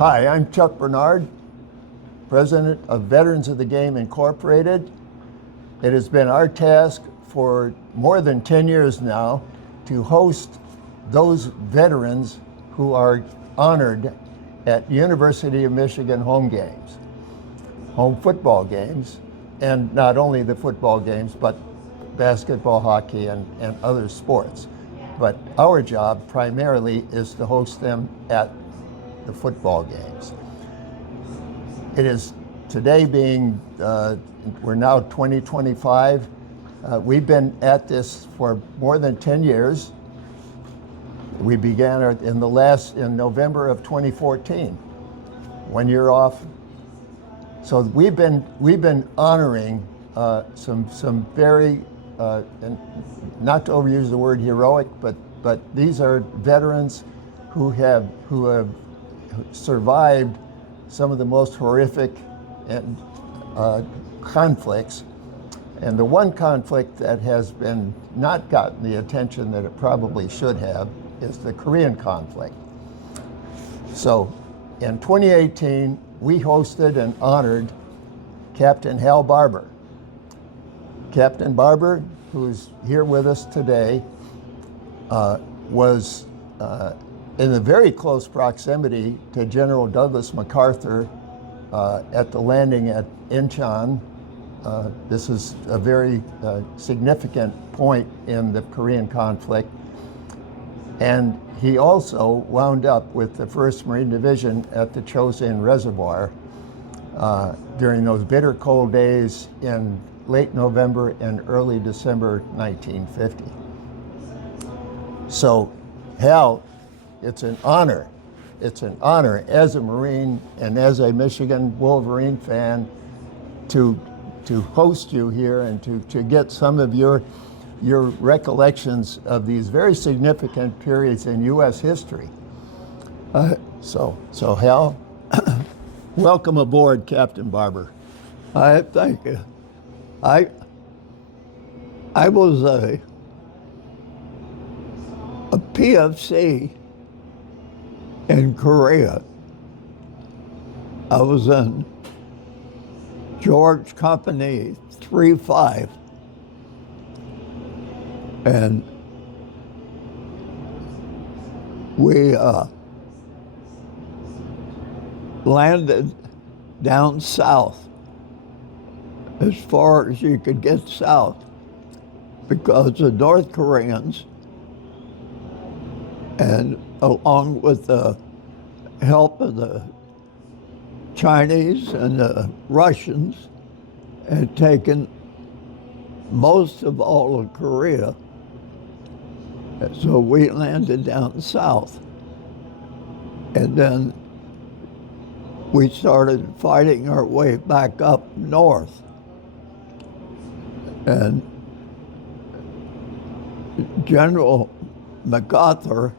Hi, I'm Chuck Bernard, President of Veterans of the Game Incorporated. It has been our task for more than 10 years now to host those veterans who are honored at University of Michigan home games, home football games, and not only the football games, but basketball, hockey, and other sports. But our job primarily is to host them at the football games. It is today being, we're now 2025. We've been at this for more than 10 years. We began in November of 2014, 1 year off. So we've been honoring some very, and not to overuse the word heroic, but these are veterans who have survived some of the most horrific conflicts. And the one conflict that has been not gotten the attention that it probably should have is the Korean conflict. So in 2018, we hosted and honored Captain Hal Barber. Captain Barber, who's here with us today, was in a very close proximity to General Douglas MacArthur at the landing at Incheon. This is a very significant point in the Korean conflict. And he also wound up with the 1st Marine Division at the Chosin Reservoir during those bitter cold days in late November and early December 1950. So, Hal, it's an honor. It's an honor as a Marine and as a Michigan Wolverine fan to host you here and to get some of your recollections of these very significant periods in U.S. history. So Hal, welcome aboard, Captain Barber. Thank you. I was a PFC in Korea. I was in George Company 3-5, and we landed down south as far as you could get south, because the North Koreans, and along with the help of the Chinese and the Russians, had taken most of all of Korea. So we landed down south. And then we started fighting our way back up north. And General MacArthur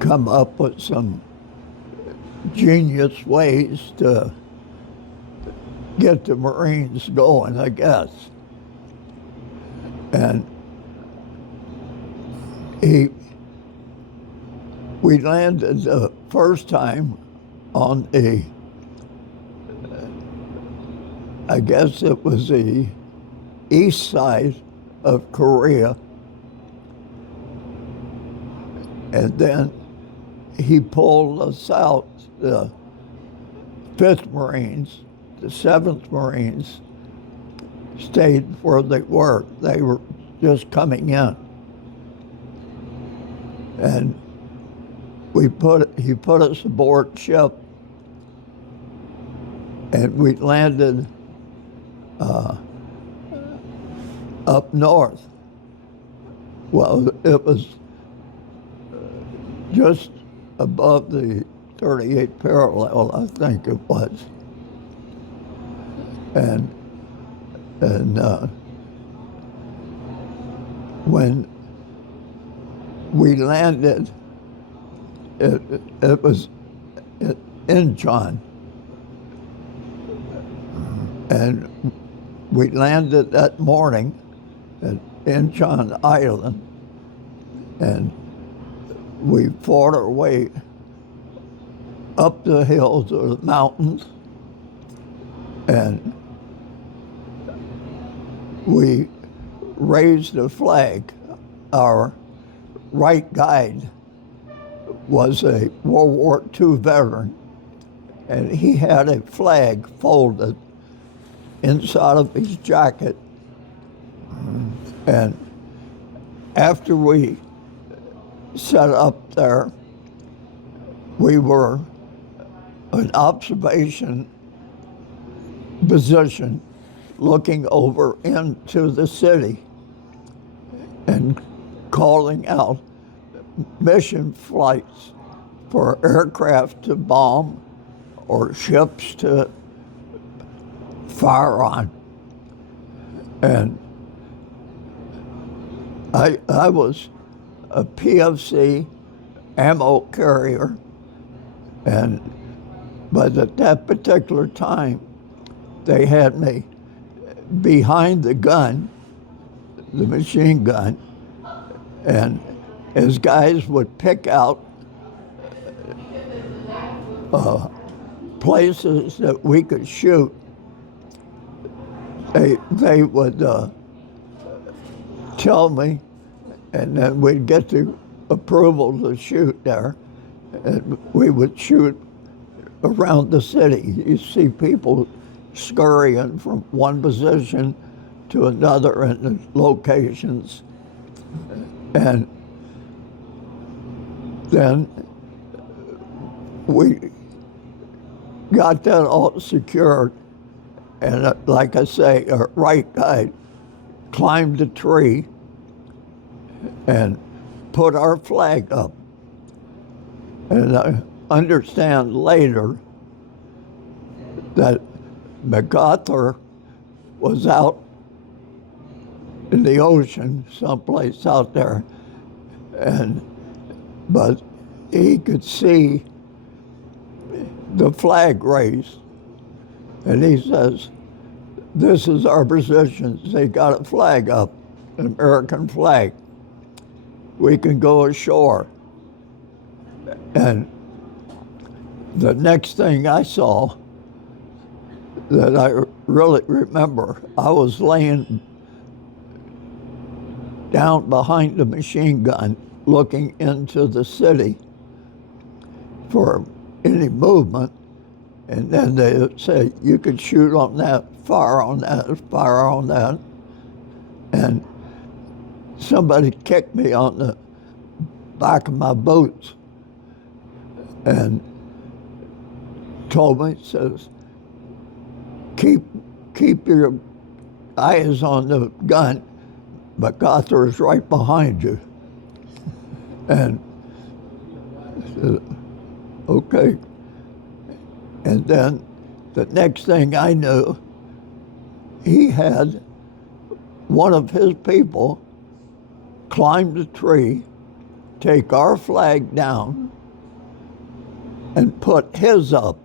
come up with some genius ways to get the Marines going, I guess. And we landed the first time on I guess it was the east side of Korea. And then he pulled us out, the 5th Marines, the 7th Marines stayed where they were. They were just coming in. And he put us aboard ship, and we landed up north. Well, it was just above the 38 parallel, I think it was. And when we landed, it was at Incheon. And we landed that morning at Incheon Island, and we fought our way up the hills or the mountains, and we raised a flag. Our right guide was a World War II veteran, and he had a flag folded inside of his jacket. And after we set up there, we were an observation position looking over into the city and calling out mission flights for aircraft to bomb or ships to fire on. And I was a PFC ammo carrier, but at that particular time, they had me behind the gun, the machine gun, and as guys would pick out places that we could shoot, they would tell me, and then we'd get the approval to shoot there, and we would shoot around the city. You see people scurrying from one position to another in the locations. And then we got that all secured, and like I say, our right guy climbed a tree and put our flag up. And I understand later that MacArthur was out in the ocean, someplace out there, but he could see the flag raised, and he says, "This is our position. They got a flag up, an American flag. We can go ashore." And the next thing I saw that I really remember, I was laying down behind the machine gun looking into the city for any movement, and then they would say, "You could shoot on that, fire on that, fire on that." And somebody kicked me on the back of my boots and told me, says, keep your eyes on the gun. MacArthur is right behind you. And I said, okay. And then the next thing I knew, he had one of his people climb the tree, take our flag down, and put his up.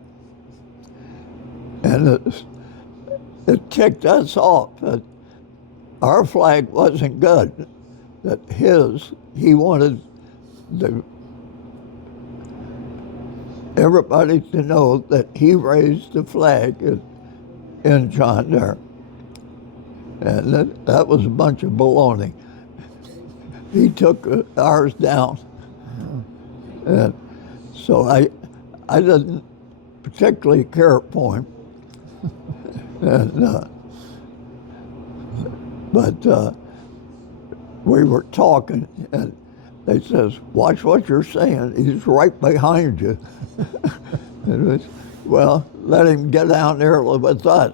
And it ticked us off that our flag wasn't good, that he wanted everybody to know that he raised the flag in John there. And that was a bunch of baloney. He took ours down. And so I didn't particularly care for him. But we were talking, and they says, "Watch what you're saying. He's right behind you." And well, let him get down there with us.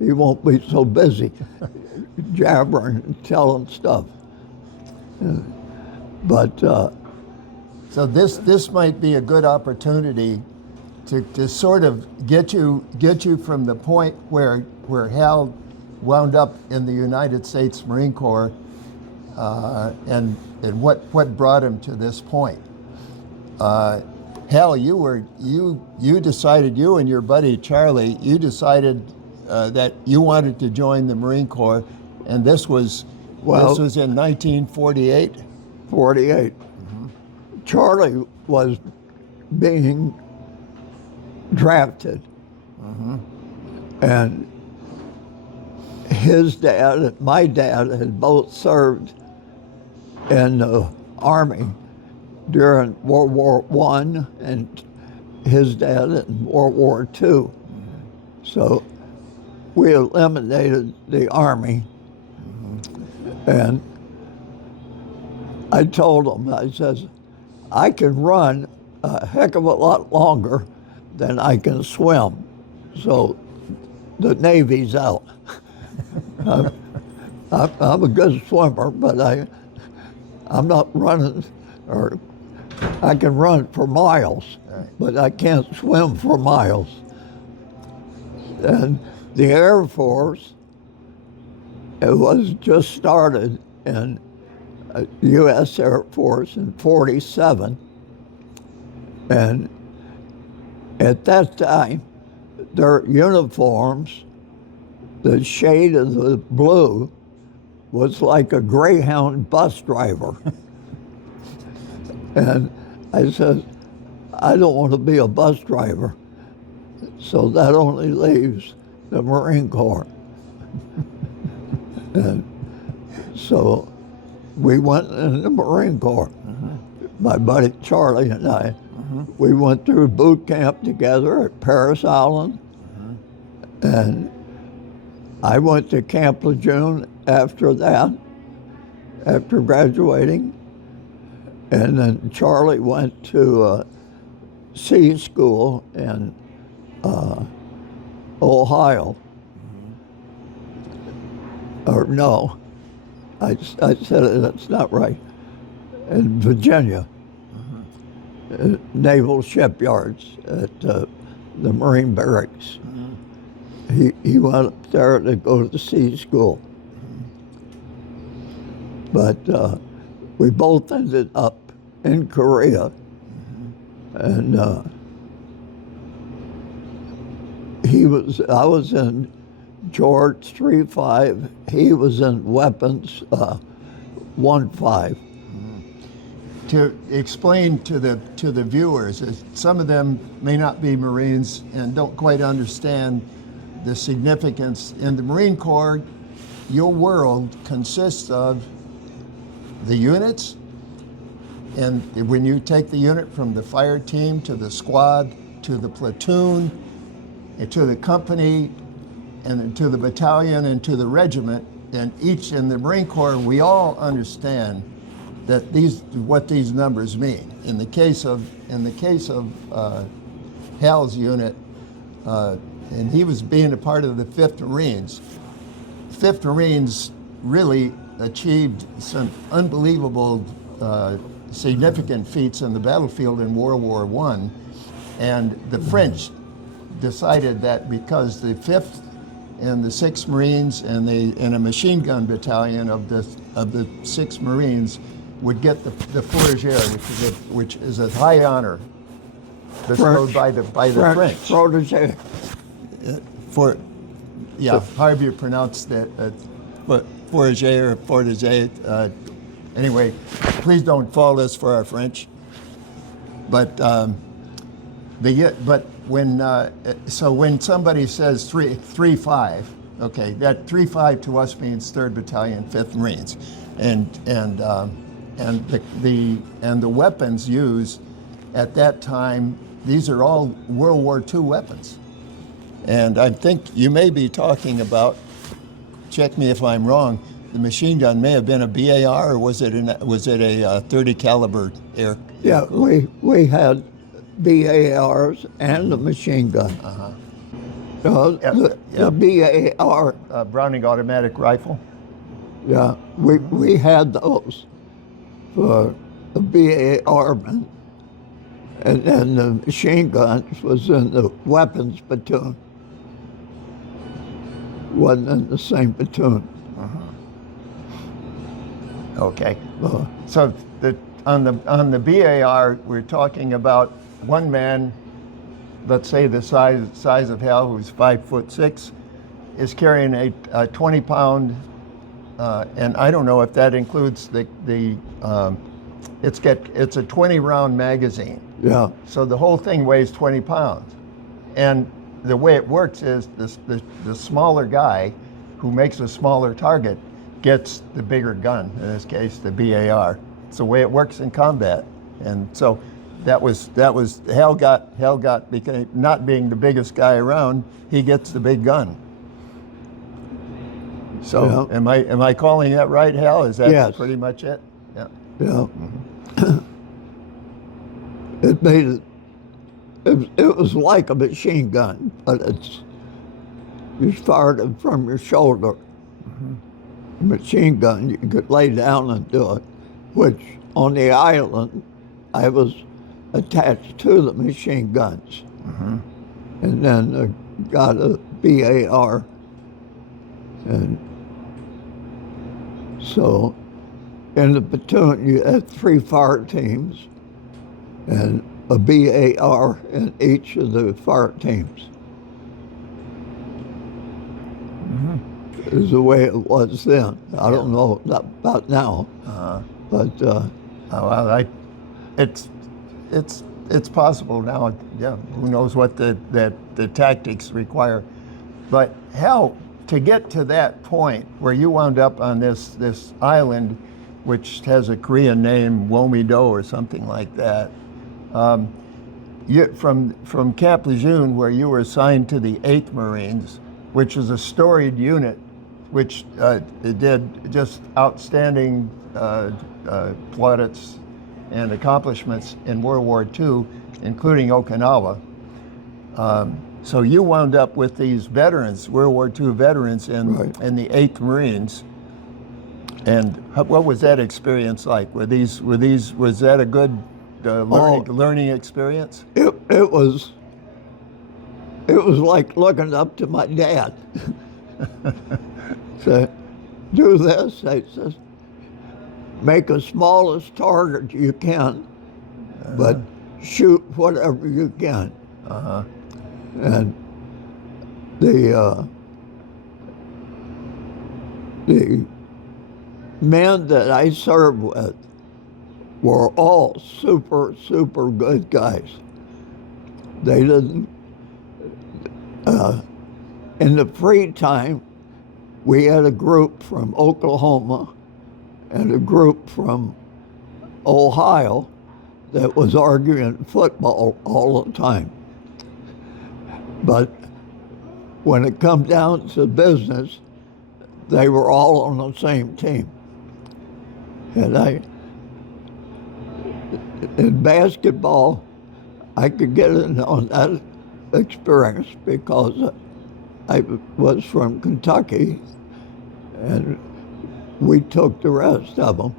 He won't be so busy jabbering and telling stuff. But so this might be a good opportunity to sort of get you from the point where Hal wound up in the United States Marine Corps, and what brought him to this point. Hal, you decided, you and your buddy Charlie, you decided that you wanted to join the Marine Corps, and this was in 1948. 48. Charlie was being drafted, and his dad and my dad had both served in the Army during World War I, and his dad in World War II. So we eliminated the Army, and I told him, I says, I can run a heck of a lot longer than I can swim. So the Navy's out. I'm a good swimmer, but I'm not running, or I can run for miles, but I can't swim for miles. And the Air Force, it was just started in U.S. Air Force in '47, and at that time, their uniforms, the shade of the blue was like a Greyhound bus driver. And I said, I don't want to be a bus driver. So that only leaves the Marine Corps. And so we went in the Marine Corps. My buddy Charlie and I, we went through boot camp together at Paris Island. And I went to Camp Lejeune after that, after graduating. And then Charlie went to sea school in Ohio. Or no, I said it, that's not right. In Virginia, naval shipyards at the Marine barracks. He went up there to go to sea school. But we both ended up in Korea. And I was in George 3-5, he was in weapons 1-5. To explain to the viewers, as some of them may not be Marines and don't quite understand the significance. In the Marine Corps, your world consists of the units, and when you take the unit from the fire team to the squad to the platoon and to the company and then to the battalion and to the regiment, and each in the Marine Corps, we all understand that what these numbers mean. In the case of Hal's unit, and he was being a part of the 5th Marines. 5th Marines really achieved some unbelievable significant feats on the battlefield in World War I, and the French decided that because the 5th and the 6th Marines and a machine gun battalion of the 6th Marines would get the Fourragère, which is a high honor bestowed by the French. Protégé. However you pronounce that, Fourragère or Protégé. Anyway, please don't fault us for our French. But when somebody says 3-5, okay, that 3-5 to us means 3rd Battalion, 5th Marines, and the weapons used at that time, these are all World War II weapons. And I think you may be talking about, check me if I'm wrong, the machine gun may have been a BAR, or was it a 30 caliber air? Yeah, we had BARs and the machine gun. The BAR. Browning automatic rifle. Yeah, we had those for the BAR men, and then the machine guns was in the weapons platoon. Wasn't in the same platoon. Okay. So on the BAR, we're talking about one man, let's say the size of Hal, who's 5'6", is carrying a 20-pound, and I don't know if that includes the it's a 20 round magazine. Yeah. So the whole thing weighs 20 pounds. And the way it works is the smaller guy who makes a smaller target gets the bigger gun, in this case, the BAR. It's the way it works in combat. And so that was Hal got because not being the biggest guy around, he gets the big gun. So Yeah. am I calling that right, Hal? Is that Yes. pretty much it? Yeah. Yeah. It made it was like a machine gun, but you fired it from your shoulder. A machine gun, you could lay down and do it, which on the island, I was attached to the machine guns. And then got a BAR. And so in the platoon, you had 3 fire teams and a BAR in each of the fire teams. Is the way it was then. I don't know about now, but Oh, well, it's possible now. Yeah, who knows what the tactics require? But Hal, to get to that point where you wound up on this island, which has a Korean name, Womido or something like that. You, from Camp Lejeune, where you were assigned to the 8th Marines, which is a storied unit, which did just outstanding plaudits and accomplishments in World War II, including Okinawa. So you wound up with these veterans, World War II veterans, in the 8th Marines. And what was that experience like? Was that a good learning experience? it was like looking up to my dad. So, do this, he says, make the smallest target you can, but shoot whatever you can. And the men that I served with were all super, super good guys. They didn't, in the free time, we had a group from Oklahoma and a group from Ohio that was arguing football all the time. But when it come down to business, they were all on the same team. And in basketball, I could get in on that experience because I was from Kentucky, and we took the rest of them.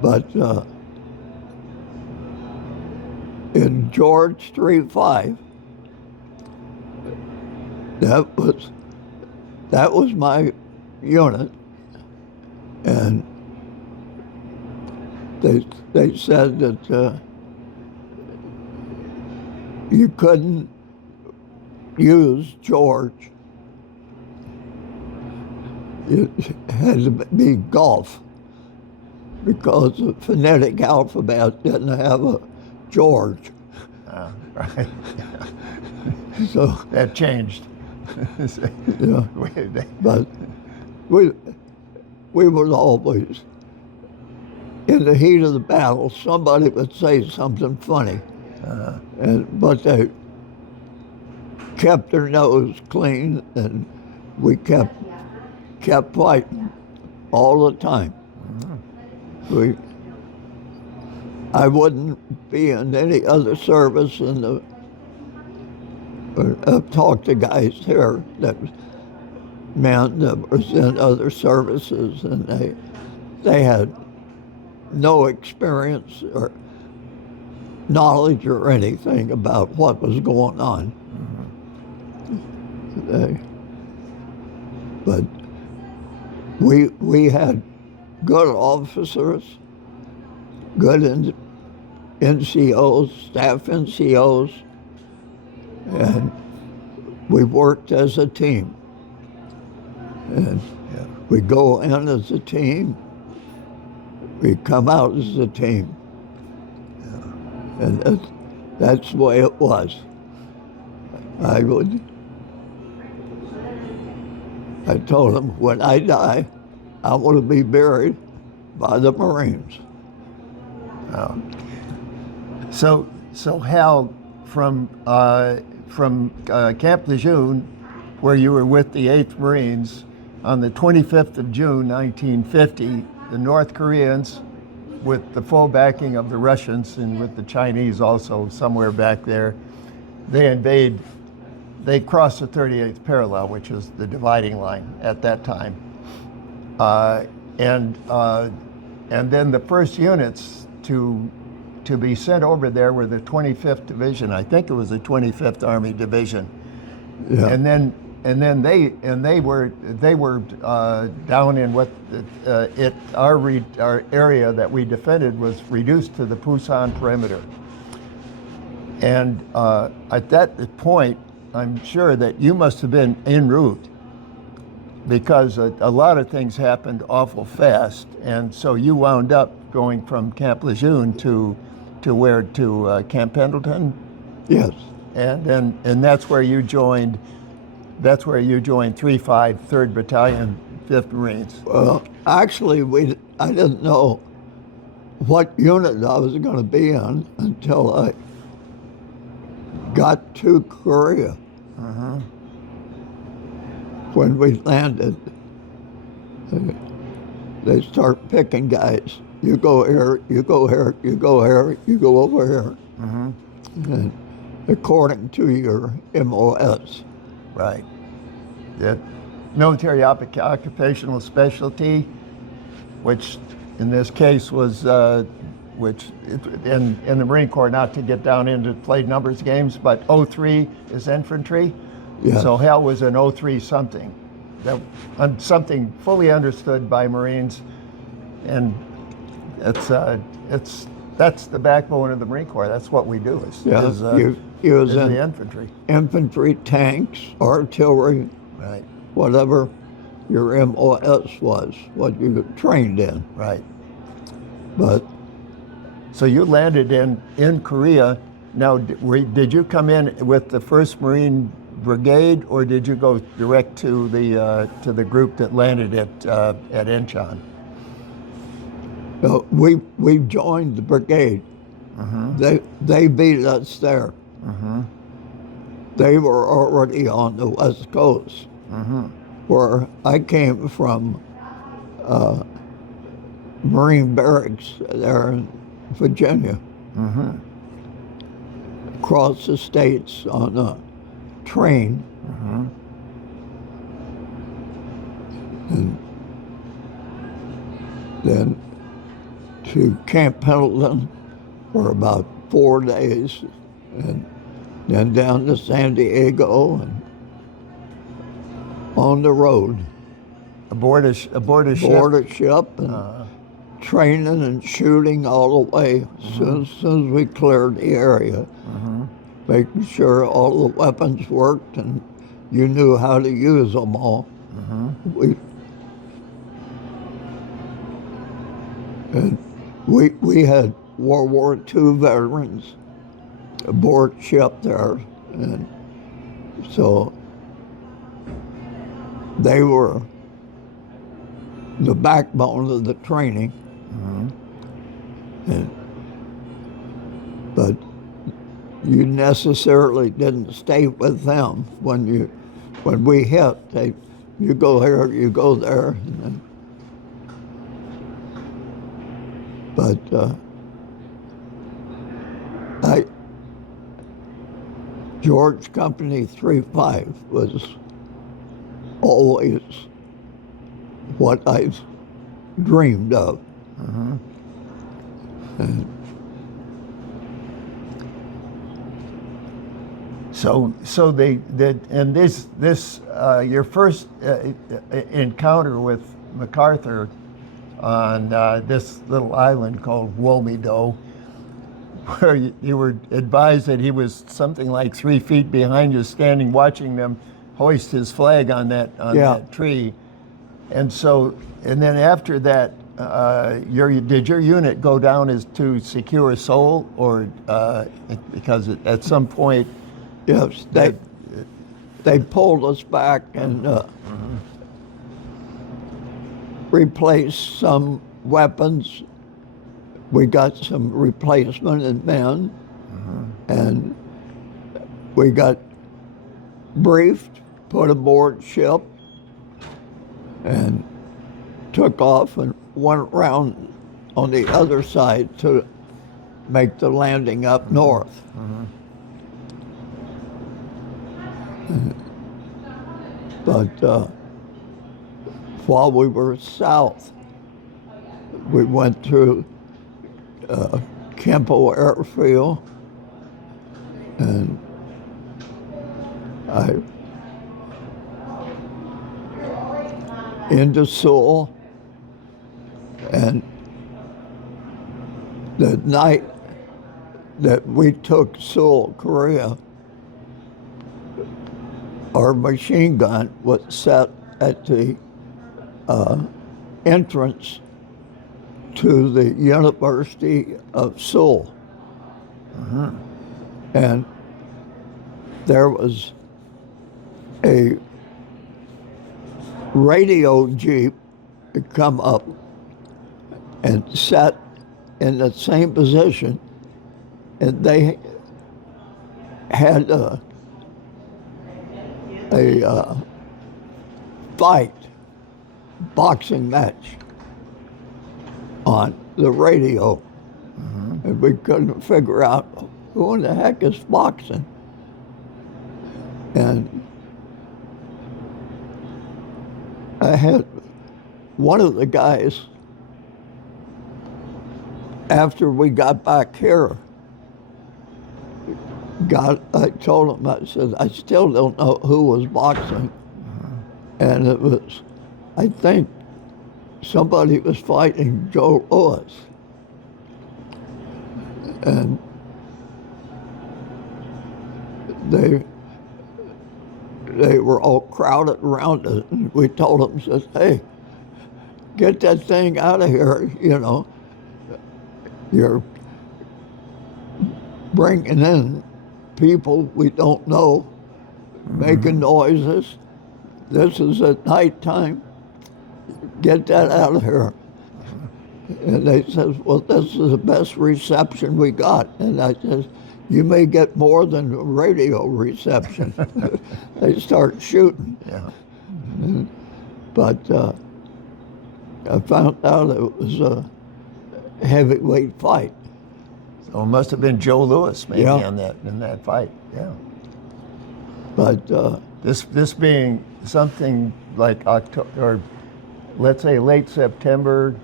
But in George 3-5, that was my unit, and they said that you couldn't use George. It had to be golf because the phonetic alphabet didn't have a George. Right. So That changed. yeah, but we would always, in the heat of the battle, somebody would say something funny, but they kept their nose clean, and we kept fighting all the time. I wouldn't be in any other service I've talked to guys here that men that was in other services, and they had no experience or knowledge or anything about what was going on. But we had good officers, good NCOs, staff NCOs, and we worked as a team. And we go in as a team, we come out as a team. And that's the way it was. I told him, when I die, I want to be buried by the Marines. So Hal, from Camp Lejeune, where you were with the 8th Marines, on the 25th of June, 1950, the North Koreans, with the full backing of the Russians and with the Chinese also somewhere back there, they crossed the 38th parallel, which is the dividing line at that time. And then the first units to be sent over there were the 25th Division. I think it was the 25th Army Division. Yeah. And then they were down in what our area that we defended was reduced to the Pusan perimeter. And at that point, I'm sure that you must have been en route, because a lot of things happened awful fast, and so you wound up going from Camp Lejeune to where, to Camp Pendleton? Yes. And that's where you joined. That's where you joined 3-5, 3rd Battalion, 5th Marines. Well, actually, I didn't know what unit I was going to be in until I got to Korea. When we landed, they start picking guys. You go here, you go here, you go here, you go over here. And according to your MOS. Right. The military occupational specialty, which in this case was, in the Marine Corps, not to get down into play numbers games, but 03 is infantry. Yes. So Hal was an 03 something, something fully understood by Marines, and that's the backbone of the Marine Corps. That's what we do. He was in in the infantry. Infantry, tanks, artillery, Right. whatever your MOS was, what you trained in. Right. But So you landed in Korea. Now, did you come in with the 1st Marine Brigade, or did you go direct to the group that landed at Incheon? we joined the brigade. They beat us there. They were already on the West Coast, where I came from. Marine barracks there in Virginia. Across the states on a train. And then to Camp Pendleton for about 4 days, and then down to San Diego and on the road. Aboard a ship? Aboard a ship, and training and shooting all the way as soon as we cleared the area, making sure all the weapons worked and you knew how to use them all. We had World War II veterans aboard ship there, and so they were the backbone of the training. But you necessarily didn't stay with them when we hit. You go here, you go there. And then, but George Company 3-5 was always what I've dreamed of. So they did, and this your first encounter with MacArthur on this little island called Woolmedo, where you were advised that he was something like 3 feet behind you, standing watching them hoist his flag on that tree, and then after that did your unit go down as to secure Seoul, or because at some point? Yes, they pulled us back and replaced some weapons. We got some replacement in men, and we got briefed, put aboard ship, and took off and went around on the other side to make the landing up north. But while we were south, we went through Kempo Airfield, and into Seoul, and the night that we took Seoul, Korea, our machine gun was set at the entrance to the University of Seoul. And there was a radio jeep to come up and sat in the same position, and they had a fight, boxing match on the radio, and we couldn't figure out who in the heck is boxing. And I had one of the guys, after we got back here, I told him, I said, I still don't know who was boxing. And it was, I think, somebody was fighting Joe Lewis. And they were all crowded around us, and we told them, says, hey, get that thing out of here, you know. You're bringing in people we don't know, making noises. This is at nighttime. Get that out of here. And they said, well, this is the best reception we got. And I said, you may get more than radio reception. They start shooting. Yeah. But I found out it was a heavyweight fight. So it must have been Joe Lewis maybe Yeah. in that fight. Yeah. But This being something like October, or let's say late September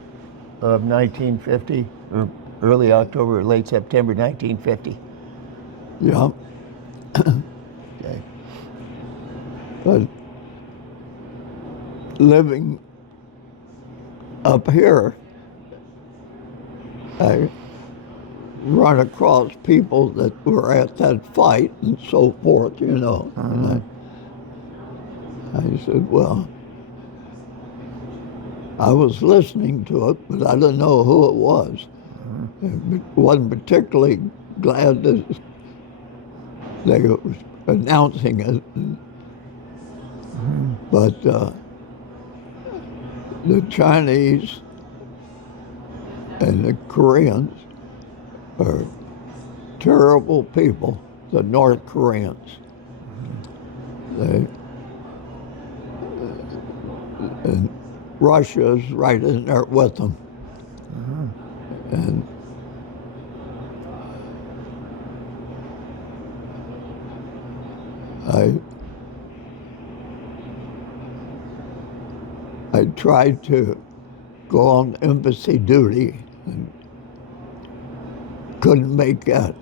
of 1950, or early October, or late September 1950. yeah, Okay. but living up here, I run across people that were at that fight and so forth, you know. And I said, well, I was listening to it, but I didn't know who it was. I wasn't particularly glad that they were announcing it. But the Chinese and the Koreans are terrible people, the North Koreans. And Russia's right in there with them. And I tried to go on embassy duty and couldn't make that.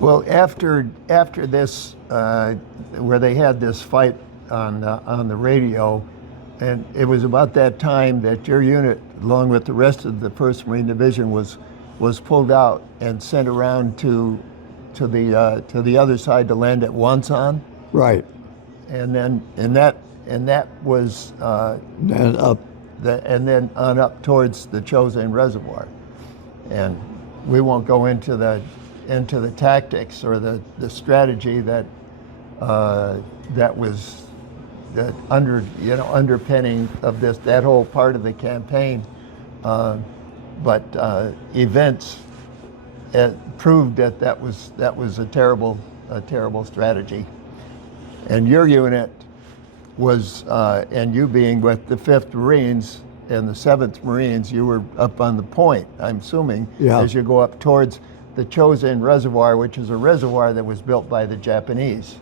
Well, after this, where they had this fight on the radio, and it was about that time that your unit, along with the rest of the 1st Marine Division, was pulled out and sent around to the other side to land at Wonsan. Right. And then and that was then up. and then on up towards the Chosin Reservoir. And we won't go into the tactics or the strategy that was the underpinning of that whole part of the campaign. But events proved that was a terrible strategy. And your unit was, and you being with the 5th Marines and the 7th Marines, you were up on the point, I'm assuming, as you go up towards the Chosin Reservoir, which is a reservoir that was built by the Japanese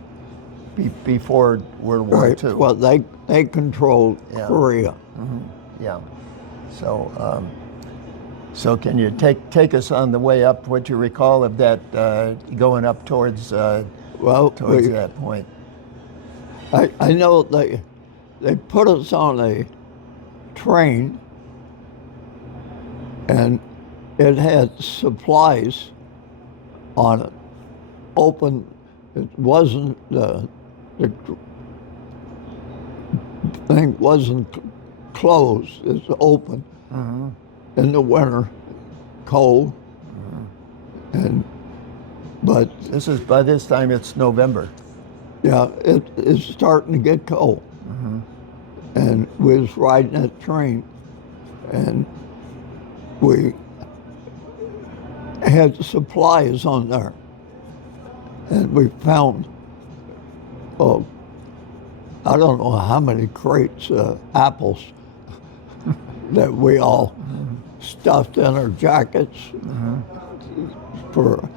before World War Right. II. Well, they controlled Korea. Yeah. So, so can you take us on the way up? What you recall of that going up towards that point? I know they put us on a train, and it had supplies on it. Open. It wasn't the thing wasn't closed. It's open in the winter, cold, but This is, by this time it's November. yeah, it's starting to get cold. And we was riding that train, and we had supplies on there. And we found, I don't know how many crates of apples that we all stuffed in our jackets for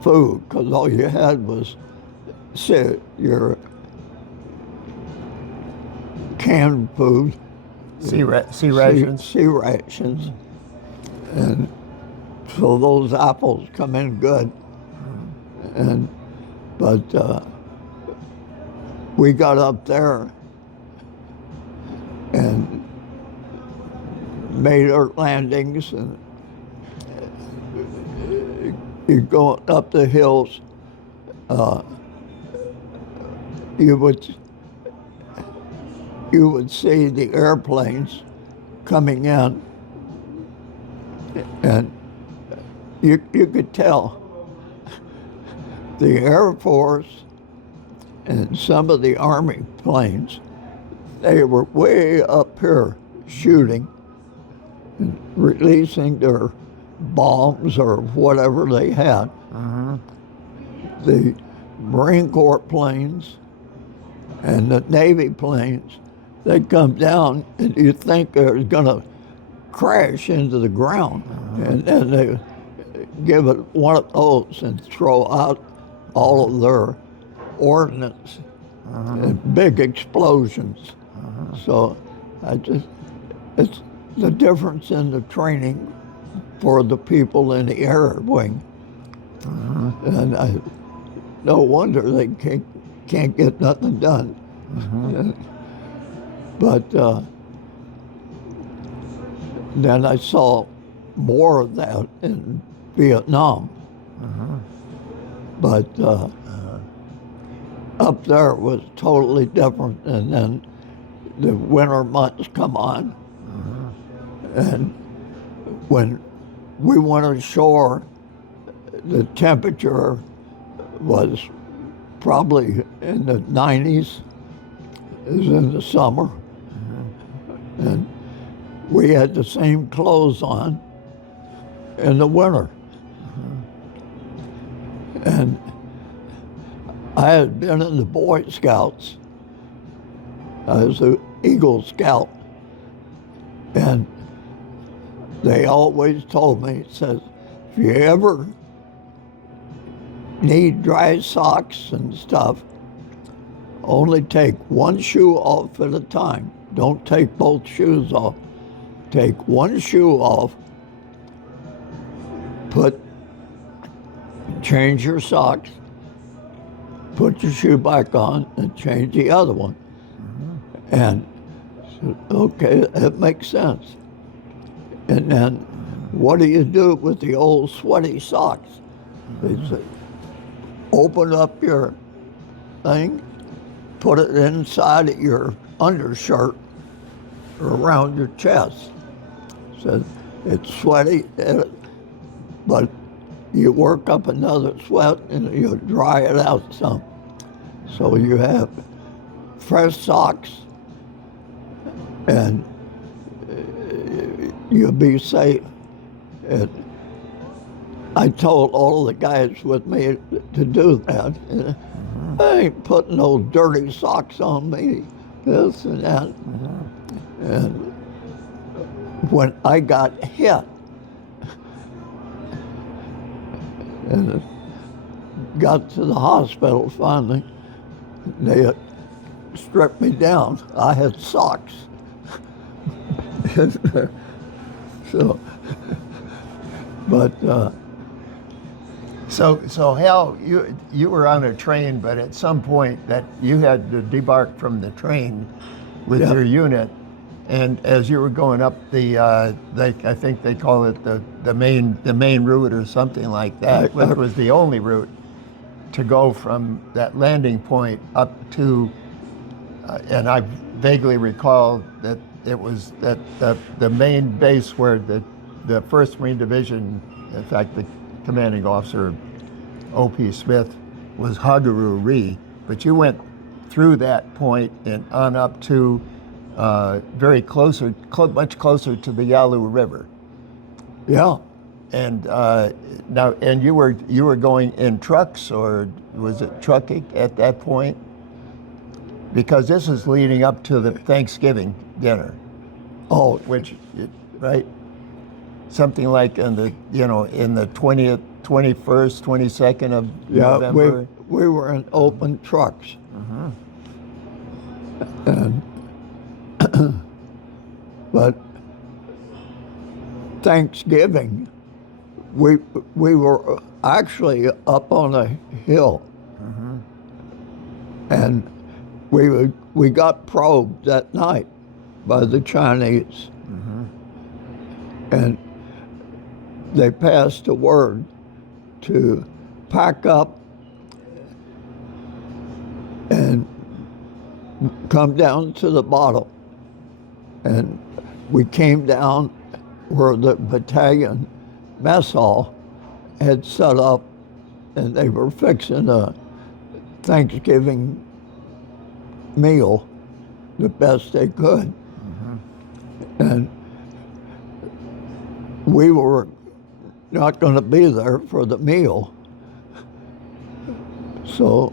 food, because all you had was your canned food, Sea rations. sea rations, and so those apples come in good. But we got up there and made our landings, and you go up the hills. You would see the airplanes coming in, and you could tell the Air Force and some of the Army planes, they were way up here shooting and releasing their bombs or whatever they had. The Marine Corps planes and the Navy planes, they'd come down and you'd think they was gonna crash into the ground. And then they give it one of those and throw out all of their ordnance and big explosions. So it's the difference in the training for the people in the air wing. And no wonder they can't get nothing done. But then I saw more of that in Vietnam. But up there was totally different. And then the winter months come on. And when we went ashore, the temperature was probably in the 90s. It was in the summer. And we had the same clothes on in the winter. And I had been in the Boy Scouts. I was an Eagle Scout. And they always told me, it says, if you ever need dry socks and stuff, only take one shoe off at a time. Don't take both shoes off. Take one shoe off, change your socks, put your shoe back on, and change the other one. And okay, that makes sense. And then what do you do with the old sweaty socks? They say, open up your thing, put it inside of your undershirt or around your chest. So it's sweaty, but you work up another sweat and you dry it out some. So you have fresh socks and you'll be safe. And I told all the guys with me to do that. I ain't putting no dirty socks on me, this and that. And when I got hit, and got to the hospital finally, they had stripped me down. I had socks. So, but So Hal, you were on a train, but at some point that you had to debark from the train with Yeah. your unit, and as you were going up the, I think they call it the main route or something like that, which was the only route to go from that landing point up to, and I vaguely recall that it was that the main base where the 1st Marine Division, in fact, the commanding officer, O.P. Smith, was Hagaruri, but you went through that point and on up to much closer to the Yalu River. yeah, And now, and you were going in trucks, or was it trucking at that point? Because this is leading up to the Thanksgiving dinner. oh, Which, right? Something like in the 20th, 21st, 22nd of yeah, November. we were in open trucks. And but Thanksgiving, we were actually up on a hill, and we got probed that night by the Chinese, and they passed a word to pack up and come down to the bottom. And we came down where the battalion mess hall had set up, and they were fixing a Thanksgiving meal the best they could. And we were not going to be there for the meal. So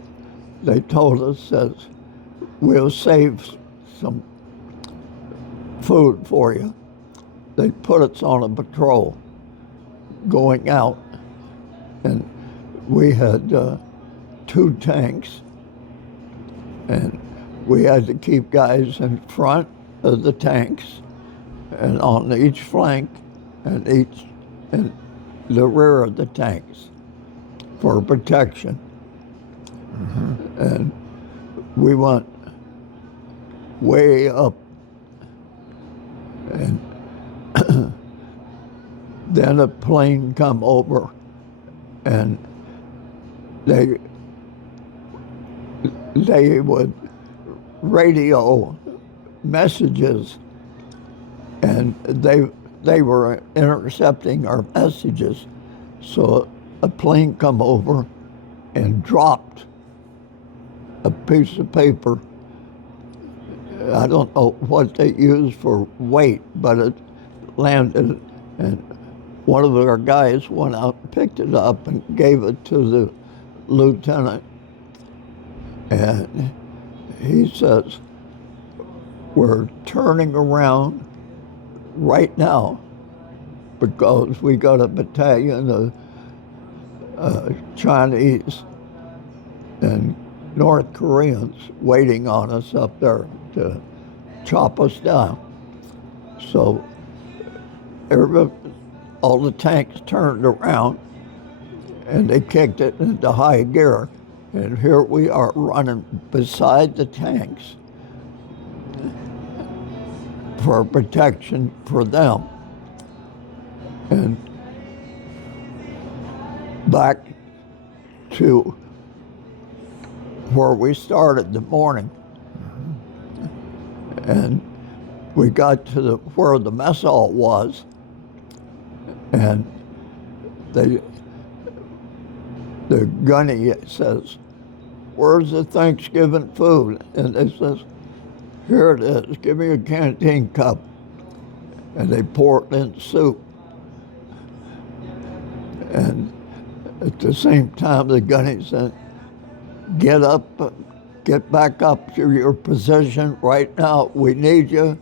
they told us that we'll save some food for you. They put us on a patrol going out, and we had 2 tanks, and we had to keep guys in front of the tanks and on each flank and in the rear of the tanks for protection. And we went way up, and then a plane come over, and they would radio messages, and they were intercepting our messages. So a plane come over and dropped a piece of paper. I don't know what they used for weight, but it landed, and one of our guys went out and picked it up and gave it to the lieutenant. And he says, we're turning around right now because we got a battalion of Chinese and North Koreans waiting on us up there to chop us down. So all the tanks turned around and they kicked it into high gear. And here we are running beside the tanks for protection for them. And back to where we started the morning, And we got to where the mess hall was, and the gunny says, "Where's the Thanksgiving food?" And they says, "Here it is, give me a canteen cup." And they pour it in soup. And at the same time, the gunny said, "Get up, get back up to your position right now. We need you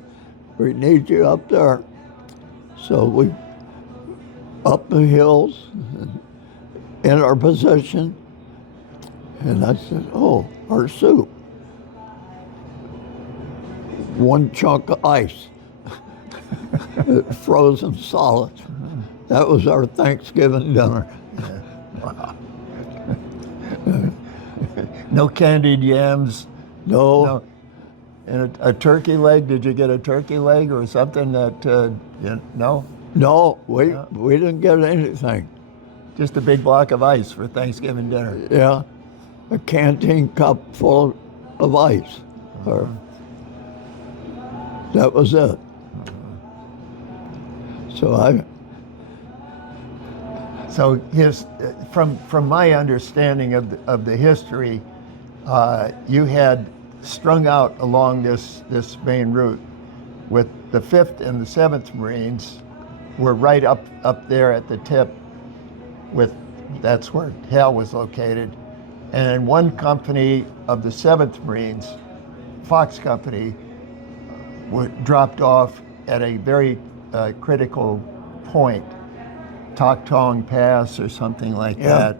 up there." So we up the hills in our position, and I said, "Oh, our soup." One chunk of ice, frozen solid. That was our Thanksgiving dinner. Wow. No candied yams. No. And a turkey leg. Did you get a turkey leg or something that? No. No, we didn't get anything. Just a big block of ice for Thanksgiving dinner. Yeah, a canteen cup full of ice. That was it. So from my understanding of the history, you had strung out along this main route with the 5th and the 7th Marines were right up there at the tip that's where Hal was located. And one company of the 7th Marines, Fox Company, dropped off at a very critical point, Tok Tong Pass or something like that,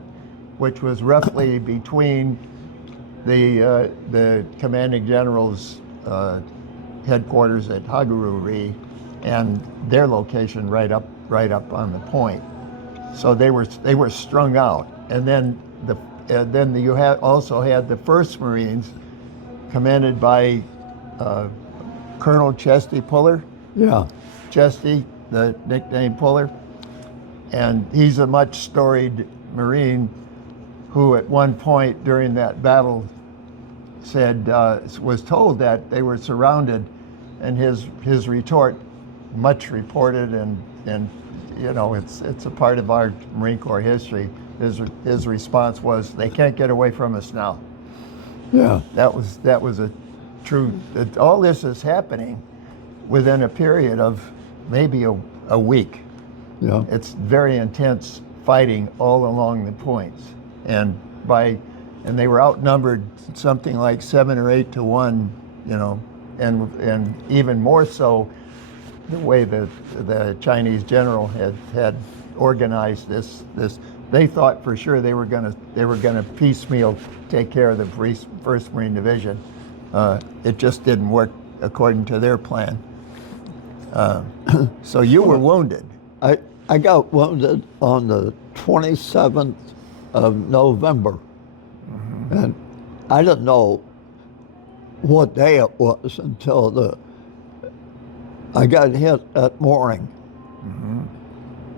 which was roughly between the commanding general's headquarters at Hagururi and their location right up on the point. So they were strung out, and then you also had the 1st Marines, commanded by Colonel Chesty Puller. Yeah. Chesty, the nickname Puller, and he's a much storied Marine who at one point during that battle said, was told that they were surrounded, and his retort, much reported, and you know, it's a part of our Marine Corps history. His response was, "They can't get away from us now." Yeah. That was a true. All this is happening within a period of maybe a week. Yeah. It's very intense fighting all along the points, and they were outnumbered something like 7 or 8 to 1, you know, and even more so the way the Chinese general had organized this. They thought for sure they were gonna piecemeal take care of the 1st Marine Division. It just didn't work according to their plan. So you were wounded. I got wounded on the 27th of November, and I didn't know what day it was until I got hit that morning,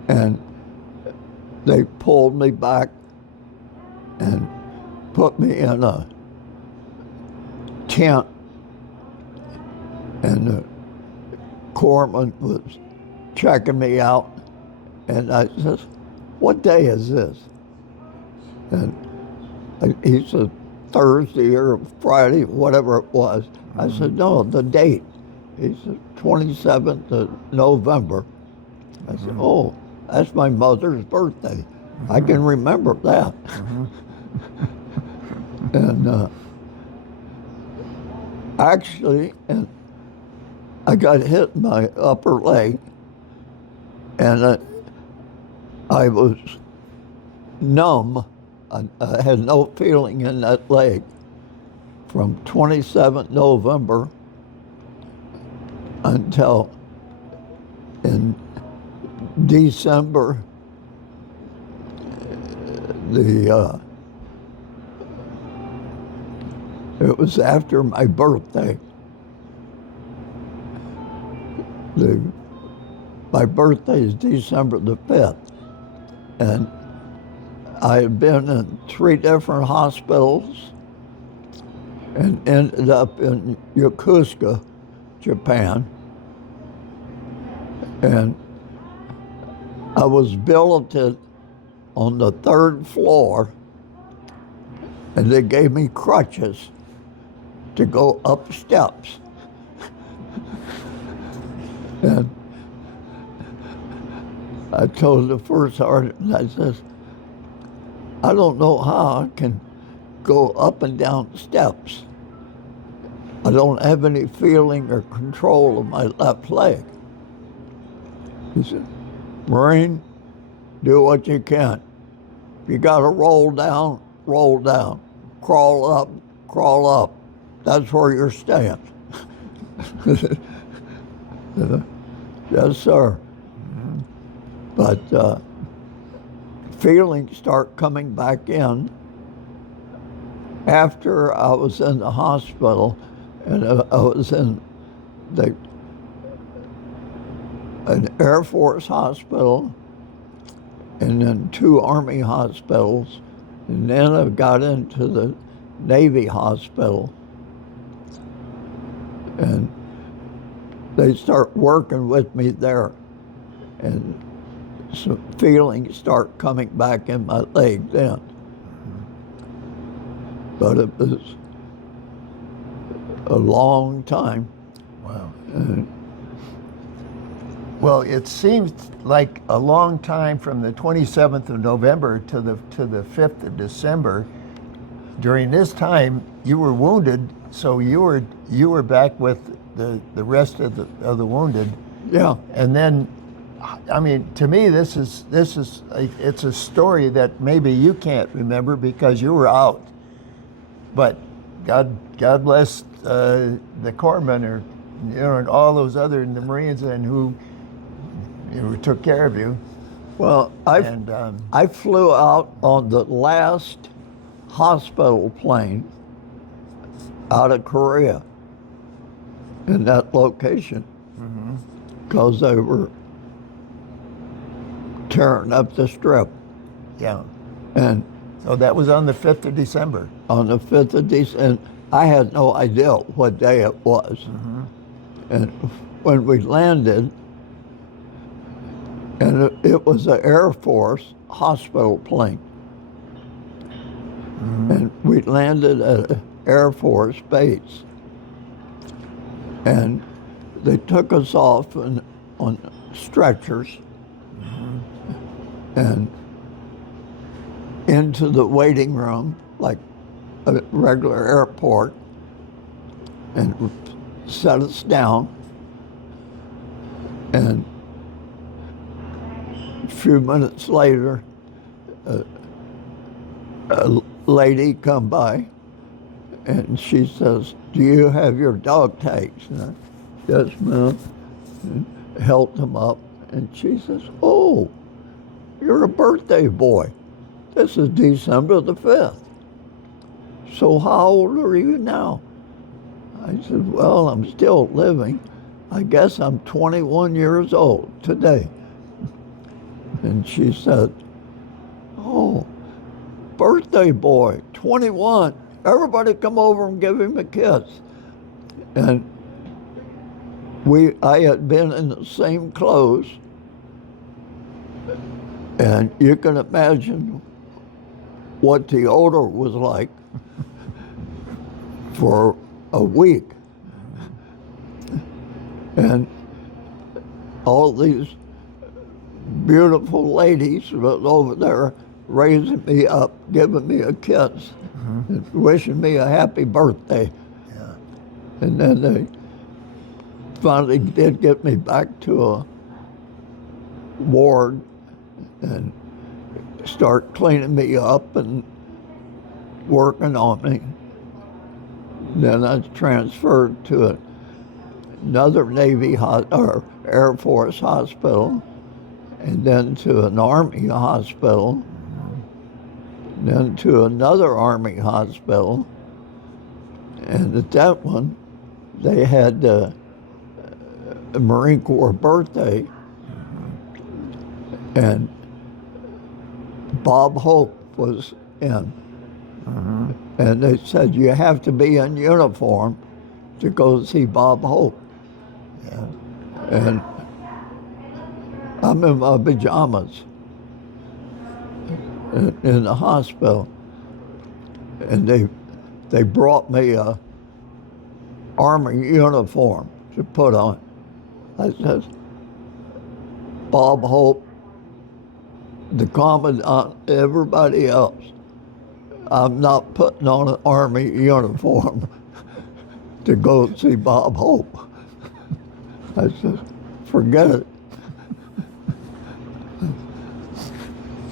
and they pulled me back and put me in a tent, and the corpsman was checking me out, and I said, "What day is this?" And he said, "Thursday or Friday, whatever it was." I said, "No, the date." He said, 27th of November. I said, "Oh, that's my mother's birthday. I can remember that." And actually, I got hit in my upper leg, and I was numb. I had no feeling in that leg from 27th November until in December, it was after my birthday. My birthday is December the 5th, and I had been in 3 different hospitals and ended up in Yokosuka, Japan. And I was billeted on the 3rd floor, and they gave me crutches to go up steps. And I told the first sergeant, I says, I don't know how I can go up and down steps. I don't have any feeling or control of my left leg. He said, Marine, do what you can. If you got to roll down, roll down. Crawl up, crawl up. That's where you're staying. Yes, sir. But feelings start coming back in after I was in the hospital, and I was in an Air Force hospital, and then 2 Army hospitals, and then I got into the Navy hospital. And they start working with me there, and some feelings start coming back in my leg then. But it was a long time. Wow. Well, it seems like a long time from the 27th of November to the 5th of December. During this time, you were wounded, so you were back with the rest of the wounded. Yeah. And then, I mean, to me, it's a story that maybe you can't remember because you were out. But God bless the corpsmen, and all those other in the Marines and who took care of you. Well, I flew out on the last hospital plane out of Korea in that location because they were tearing up the strip. Yeah. And so that was on the 5th of December. On the 5th of December, I had no idea what day it was. And when we landed, and it was an Air Force hospital plane. And we landed at an Air Force base. And they took us off on stretchers and into the waiting room, like a regular airport, and set us down. And a few minutes later, a lady come by, and she says, "Do you have your dog tags?" And I, "Yes, ma'am." And held them up, and she says, "Oh, you're a birthday boy. This is December the 5th. So how old are you now?" I said, "Well, I'm still living. I guess I'm 21 years old today." And she said, "Oh, birthday boy, 21. Everybody come over and give him a kiss." And I had been in the same clothes, and you can imagine what the odor was like for a week. And all these beautiful ladies were over there raising me up, giving me a kiss, and wishing me a happy birthday. Yeah. And then they finally did get me back to a ward and start cleaning me up and working on me. Then I was transferred to another Navy or Air Force hospital, and then to an Army hospital, then to another Army hospital. And at that one, they had a Marine Corps birthday, and Bob Hope was in. And they said, "You have to be in uniform to go see Bob Hope." Yeah. And I'm in my pajamas in the hospital, and they brought me a Army uniform to put on. I said, Bob Hope, the commandant, everybody else, I'm not putting on an Army uniform to go see Bob Hope. I said, forget it.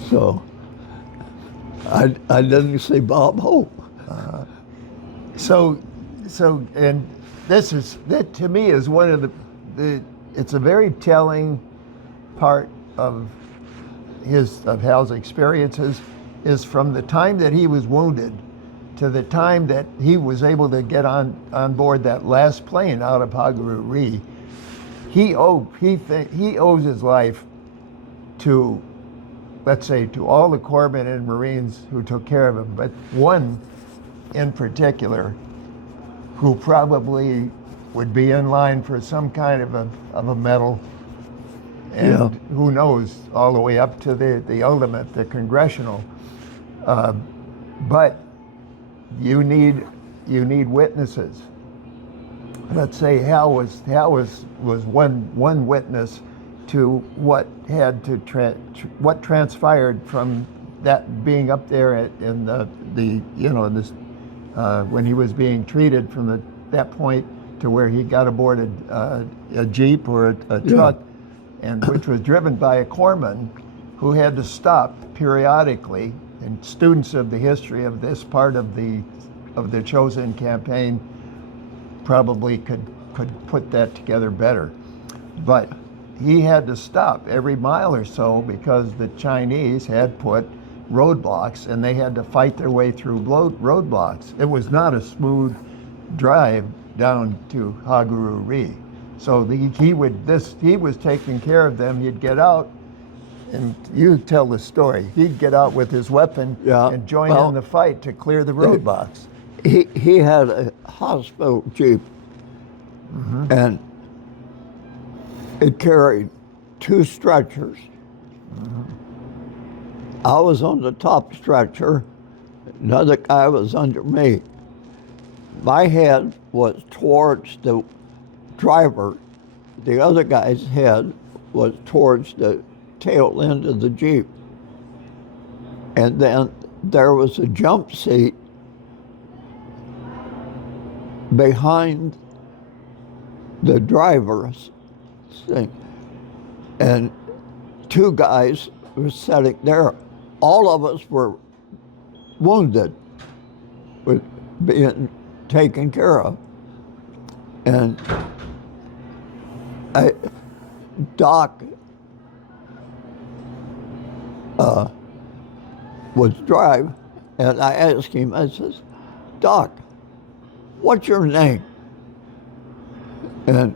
So I didn't see Bob Hope. So, and that to me is one of it's a very telling part of Hal's experiences, is from the time that he was wounded to the time that he was able to get on board that last plane out of Hagaruri. He owes his life to, let's say, to all the corpsmen and Marines who took care of him, but one in particular who probably would be in line for some kind of a medal, and Yeah. who knows, all the way up to the ultimate, the congressional. But you need witnesses. Let's say Hal was one witness to what had to what transpired from that being up there in when he was being treated from that point to where he got aboard a Jeep or a truck, and which was driven by a corpsman who had to stop periodically. And students of the history of this part of the chosen campaign probably could put that together better. But he had to stop every mile or so because the Chinese had put roadblocks, and they had to fight their way through roadblocks. It was not a smooth drive down to Hagaruri. So he was taking care of them. He'd get out, and you tell the story. He'd get out with his weapon and join in the fight to clear the roadblocks. He had a hospital Jeep, and it carried 2 stretchers. I was on the top stretcher, another guy was under me. My head was towards the driver, the other guy's head was towards the tail end of the Jeep. And then there was a jump seat behind the driver's thing. And 2 guys were sitting there. All of us were wounded, with being taken care of. And Doc was driving, and I asked him, I says, Doc, what's your name? And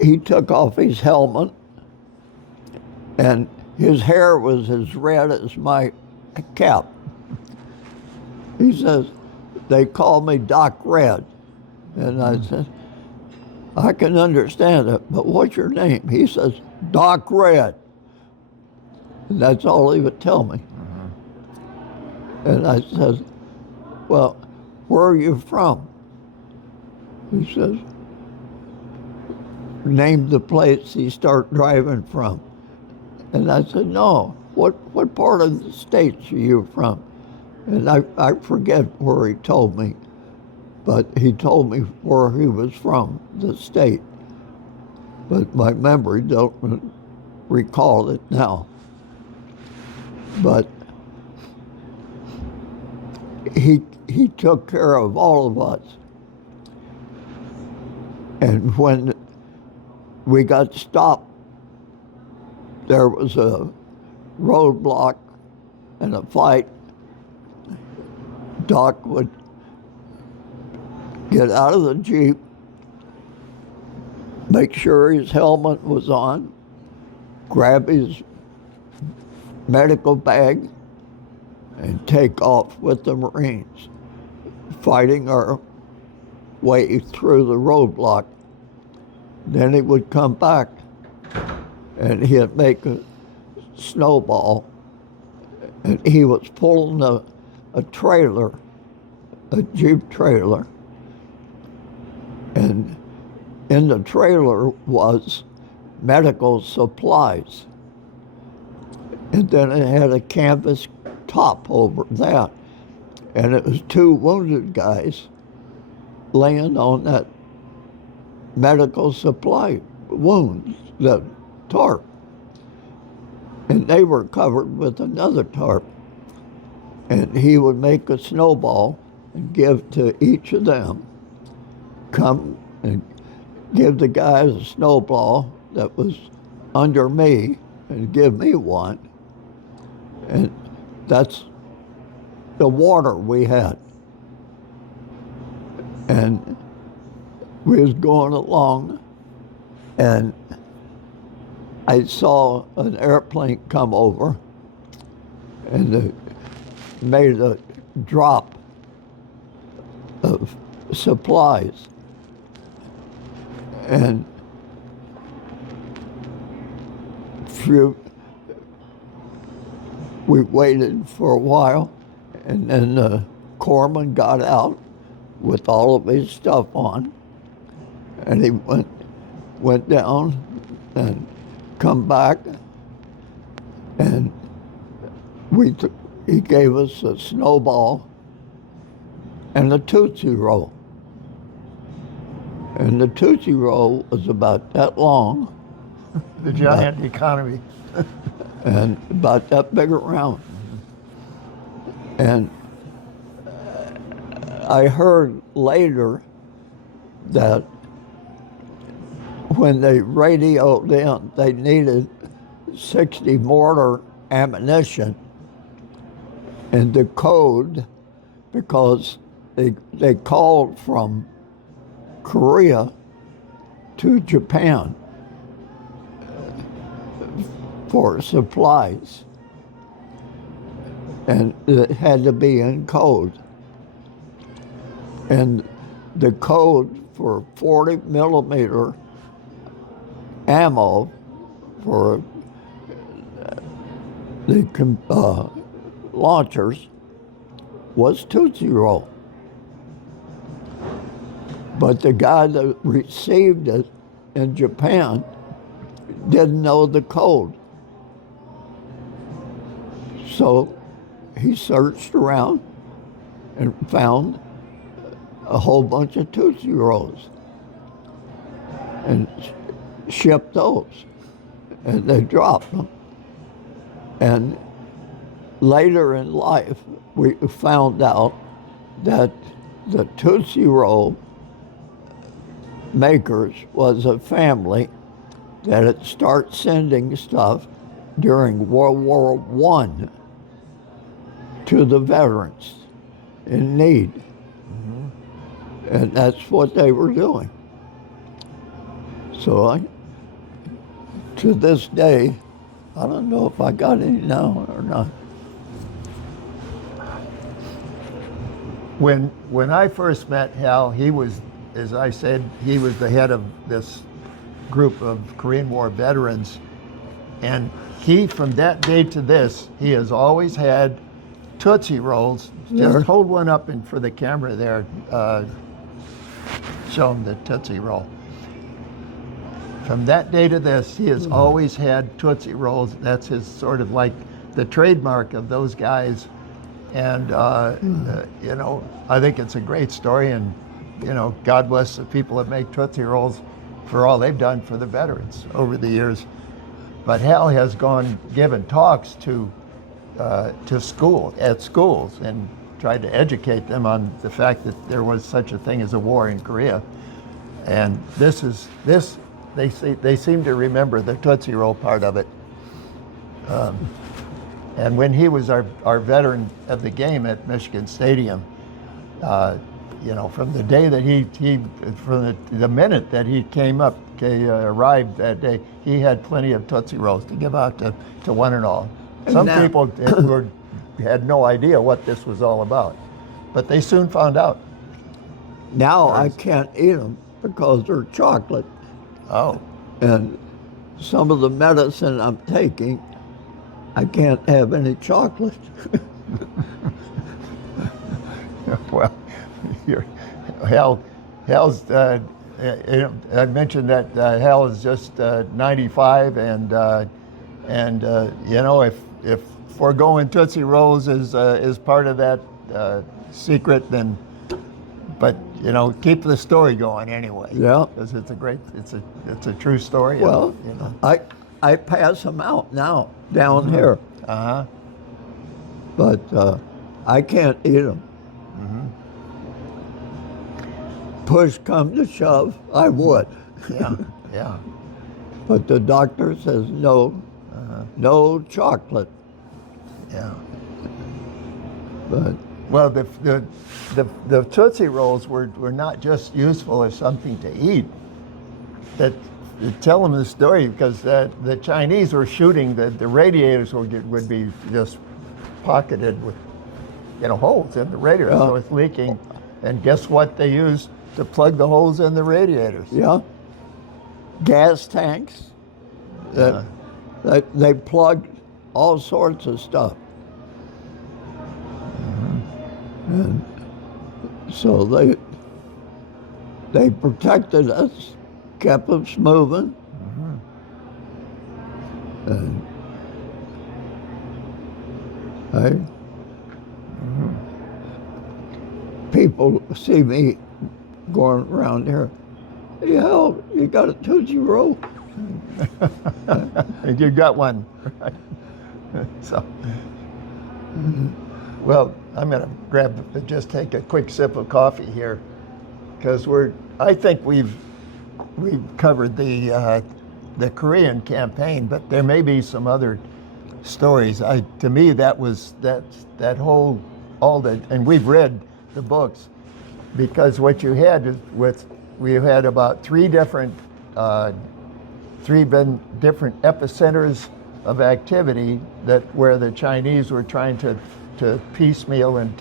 he took off his helmet, and his hair was as red as my cap. He says, they call me Doc Red. And I said, I can understand it, but what's your name? He says, Doc Red. And that's all he would tell me. And I said, well, where are you from? He says, name the place he started driving from. And I said, no, what part of the States are you from? And I forget where he told me, but he told me where he was from, the state. But my memory don't recall it now. But he took care of all of us. And when we got stopped, there was a roadblock and a fight. Doc would get out of the Jeep, make sure his helmet was on, grab his medical bag, and take off with the Marines, fighting our way through the roadblock. Then he would come back and he'd make a snowball, and he was pulling a trailer, a Jeep trailer, and in the trailer was medical supplies. And then it had a canvas top over that. And it was two wounded guys laying on that medical supply wounds, the tarp. And they were covered with another tarp. And he would make a snowball and give to each of them. Come and give the guys a snowball that was under me and give me one. And that's the water we had. And we was going along, and I saw an airplane come over, and it made a drop of supplies. And we waited for a while, and then the corpsman got out with all of his stuff on, and he went down and come back, and he gave us a snowball and a Tootsie Roll. And the Tootsie Roll was about that long. The giant economy. And about that big around. And I heard later that when they radioed in, they needed 60 mortar ammunition, and the code, because they called from Korea to Japan for supplies, and it had to be in code. And the code for 40 millimeter ammo for the launchers was Tootsie Roll. But the guy that received it in Japan didn't know the code. So he searched around and found a whole bunch of Tootsie Rolls and shipped those. And they dropped them. And later in life, we found out that the Tootsie Roll makers was a family that had started sending stuff during World War I to the veterans in need. Mm-hmm. And that's what they were doing. So to this day, I don't know if I got any now or not. When I first met Hal, he was, as I said, he was the head of this group of Korean War veterans. And he, from that day to this, he has always had Tootsie Rolls. Just hold one up for the camera there. Show him the Tootsie Roll. From that day to this, he has always had Tootsie Rolls. That's his sort of like the trademark of those guys. And, you know, I think it's a great story. And, you know, God bless the people that make Tootsie Rolls for all they've done for the veterans over the years. But Hal has given talks to schools and tried to educate them on the fact that there was such a thing as a war in Korea. And they seem to remember the Tootsie Roll part of it. And when he was our veteran of the game at Michigan Stadium, you know, from the day that from the minute that he arrived that day, he had plenty of Tootsie Rolls to give out to one and all. Some people had no idea what this was all about, but they soon found out. Now I can't eat them because they're chocolate. Oh, And some of the medicine I'm taking, I can't have any chocolate. well, you're, Hal's. I mentioned that Hal is just 95, and you know, if foregoing Tootsie Rolls is part of that secret, then. But you know, keep the story going anyway. Yeah. Because it's a true story. Well, you know. I pass them out now down here, Uh-huh. but I can't eat them. Push come to shove, I would. Yeah. Yeah. But the doctor says no, no chocolate. Yeah. But Well, the Tootsie Rolls were not just useful as something to eat. That tell them the story, because the Chinese were shooting, the radiators would be just pocketed with holes in the radiator, so it's leaking. And guess what they used to plug the holes in the radiators? yeah, gas tanks. They plugged all sorts of stuff. And so they protected us, kept us moving. And people see me going around here. Hey, Hal, you got a Tootsie Roll? And you got one, right? So, well, I'm going to just take a quick sip of coffee here, because I think we've covered the Korean campaign, but there may be some other stories. To me, that was that whole and we've read the books, because what you had is we had about three different epicenters of activity where the Chinese were trying to piecemeal and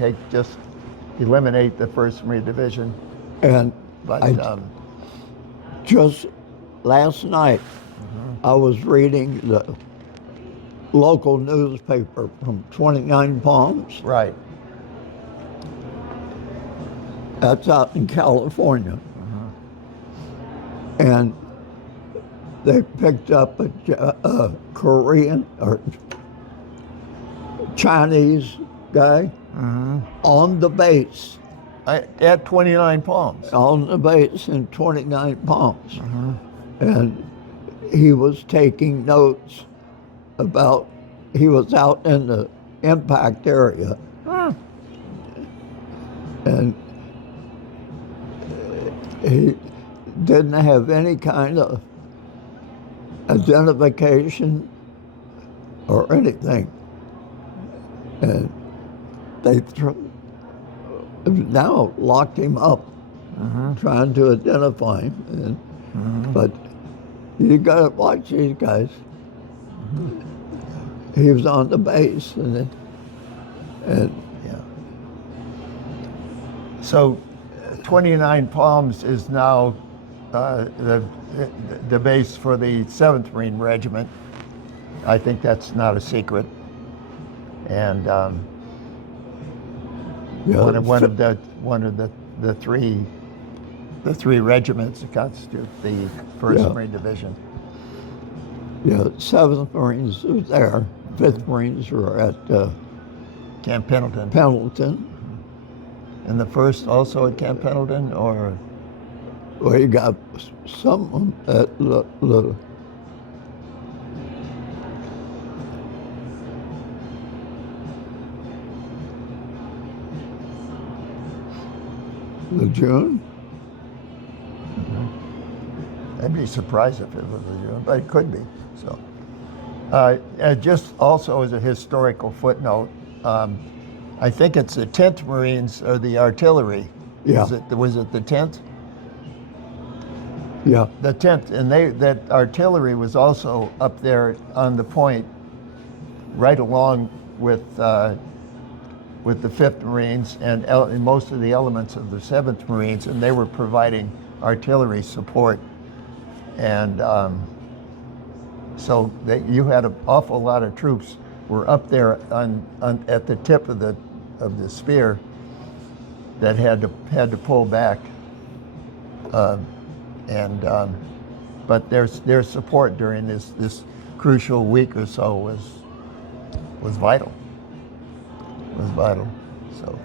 eliminate the 1st Marine Division. And But just last night, I was reading the local newspaper from 29 Palms. right. That's out in California. And they picked up a Korean or Chinese guy on the base. At 29 Palms. On the base in 29 Palms. And he was taking notes about, he was out in the impact area. And he didn't have any kind of identification or anything. And they now locked him up, trying to identify him. But you got to watch these guys. He was on the base, and Yeah. So 29 Palms is now the base for the 7th Marine Regiment. I think that's not a secret. And one of the three regiments that constitute the 1st Marine Division. Yeah, 7th Marines were there. 5th Marines were at Camp Pendleton. Pendleton. And the 1st also at Camp Pendleton, or? Well, you got some at Lejeune. I'd be surprised if it was Lejeune, but it could be. So, just also as a historical footnote, I think it's the 10th Marines or the artillery. Yeah. Was it the 10th? Yeah. The 10th, and that artillery was also up there on the point, right along with the 5th Marines and most of the elements of the 7th Marines, and they were providing artillery support. And so that you had an awful lot of troops were up there at the tip of the spear that had to pull back, but their support during this crucial week or so was vital. Was vital. So.